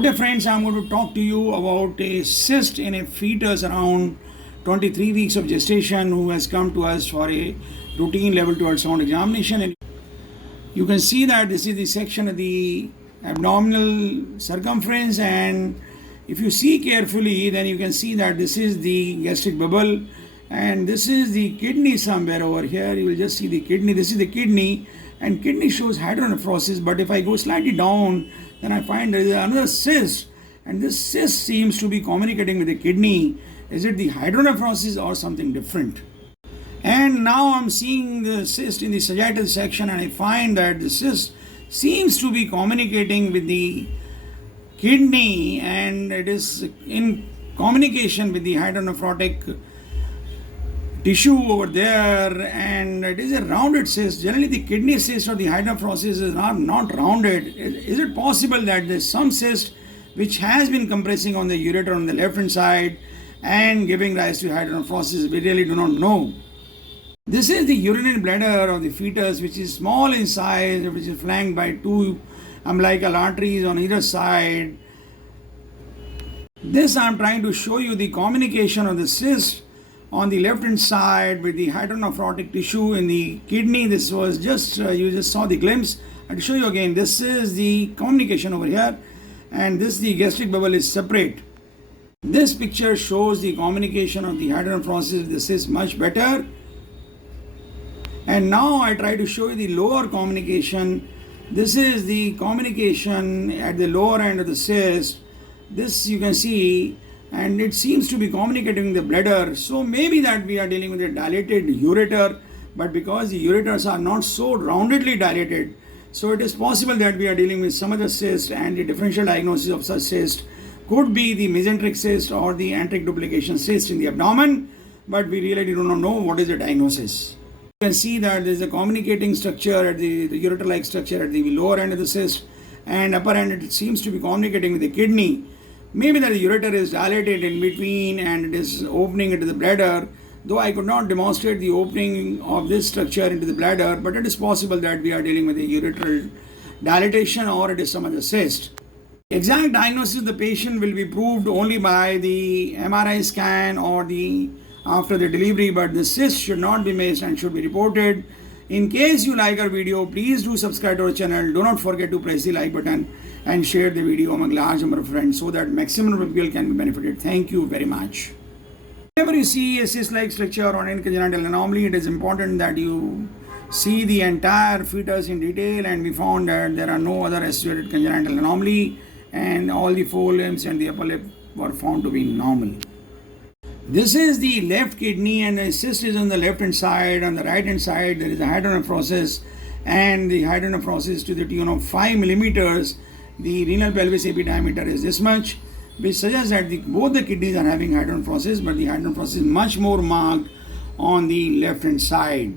Okay friends, I'm going to talk to you about a cyst in a fetus around 23 weeks of gestation who has come to us for a routine level 2 ultrasound examination. And you can see that this is the section of the abdominal circumference, and if you see carefully then you can see that this is the gastric bubble and this is the kidney somewhere over here. You will just see the kidney. This is the kidney, and kidney shows hydronephrosis, but if I go slightly down then I find there is another cyst, and this cyst seems to be communicating with the kidney. Is it the hydronephrosis or something different? And now I'm seeing the cyst in the sagittal section, and I find that the cyst seems to be communicating with the kidney, and it is in communication with the hydronephrotic tissue over there, and it is a rounded cyst. Generally the kidney cyst or the hydronephrosis is not rounded. Is it possible that there is some cyst which has been compressing on the ureter on the left hand side and giving rise to hydronephrosis? We really do not know. This is the urinary bladder of the fetus, which is small in size, which is flanked by two umbilical arteries on either side. This I am trying to show you the communication of the cyst on the left hand side with the hydronephrotic tissue in the kidney. This was just, you just saw the glimpse. I'll show you again. This is the communication over here, and this, the gastric bubble, is separate. This picture shows the communication of the hydronephrosis with the cyst much better. And now I try to show you the lower communication. This is the communication at the lower end of the cyst. This you can see, and it seems to be communicating the bladder. So maybe that we are dealing with a dilated ureter, but because the ureters are not so roundedly dilated, so it is possible that we are dealing with some other cyst, and the differential diagnosis of such cyst could be the mesentric cyst or the enteric duplication cyst in the abdomen, but we really do not know what is the diagnosis. You can see that there is a communicating structure at the ureter-like structure at the lower end of the cyst, and upper end it seems to be communicating with the kidney. Maybe that the ureter is dilated in between and it is opening into the bladder, though I could not demonstrate the opening of this structure into the bladder, but it is possible that we are dealing with a ureteral dilatation or it is some other cyst. Exact diagnosis of the patient will be proved only by the MRI scan or after the delivery, but the cyst should not be missed and should be reported. In case you like our video, please do subscribe to our channel. Do not forget to press the like button and share the video among large number of friends so that maximum number of people can be benefited. Thank you very much. Whenever you see a cyst-like structure or any congenital anomaly, it is important that you see the entire fetus in detail, and we found that there are no other associated congenital anomaly, and all the forelimbs and the upper lip were found to be normal. This is the left kidney, and the cyst is on the left hand side. On the right hand side there is a hydronephrosis, and the hydronephrosis to the tune of 5 millimeters. The renal pelvis AP diameter is this much, which suggests that both the kidneys are having hydronephrosis, but the hydronephrosis is much more marked on the left hand side.